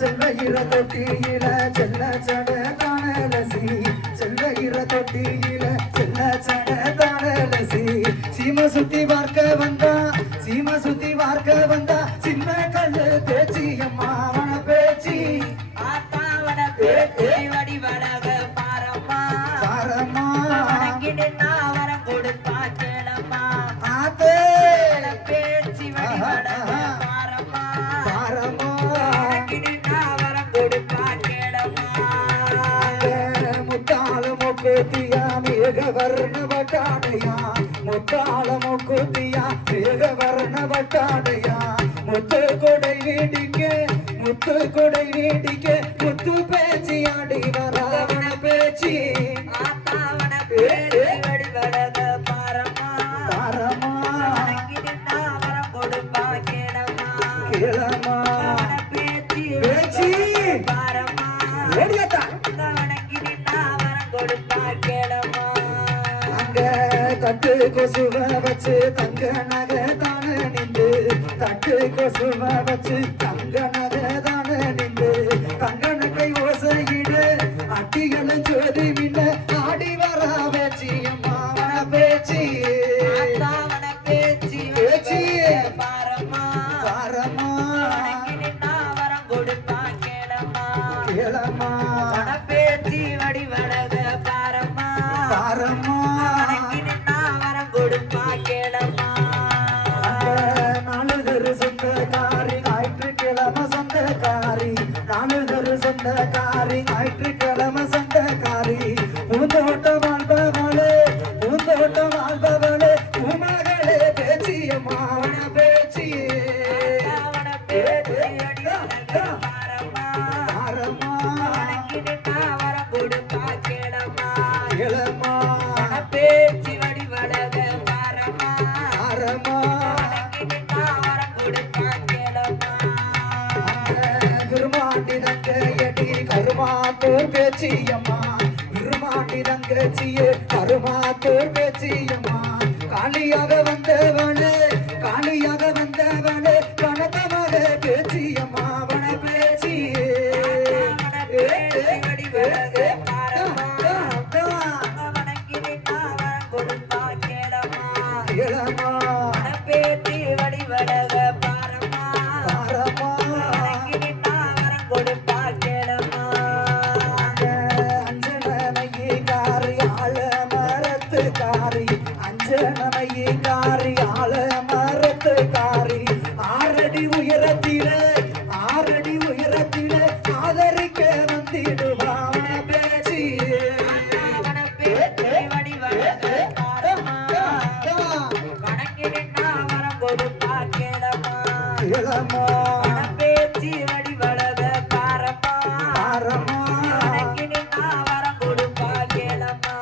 செல்வகிற தொட்டியில செல்ல சட தானலசி செல்வகிற தொட்டியில செல்ல சட தானலசி சீம சுத்தி பார்க்க வந்தா சீம சுத்தி பார்க்க வந்தா சின்ன கல்லு தேச்சி அம்மா முக்குத்தியா மேக வர்ண பட்டாடையா முத்தாள முக்குத்தியா மேக வர்ண பட்டாடையா முத்து கொடை வேடிக்க முத்து கொடை வேடிக்க முத்து பேச்சி ஆடி வராவண பேச்சி. ஆத்தாவன பேச்சு தாரமா வணங்கி நின்னா வரம் கொடுப்பா கேளம்மா. கேளமா தட்டு கொசுவ வச்சு தங்க நகை தானே நின்று. தட்டு கொசுவ வச்சு தங்க நகை தானே நின்று. தங்க நகை ஓசையிடு அட்டிகளும் ஜோதி மின்ன ஆடி வரா பேச்சி அம்மாவன பேச்சி. பேச்சு பேச்சி. வணங்கி நின்னா வரம் கொடுப்பா கேளம்மா. வன பேச்சு வடிவடக பாரம்மா. பாரம்மா. carinho. தருமாத்து பேச்சியம்மா விருமாண்டி தங்கச்சியே தருமாத்து பேச்சியம்மா காளியாக வந்தவளே காளியாக வந்தவளே கணக்கமாக பேச்சி got it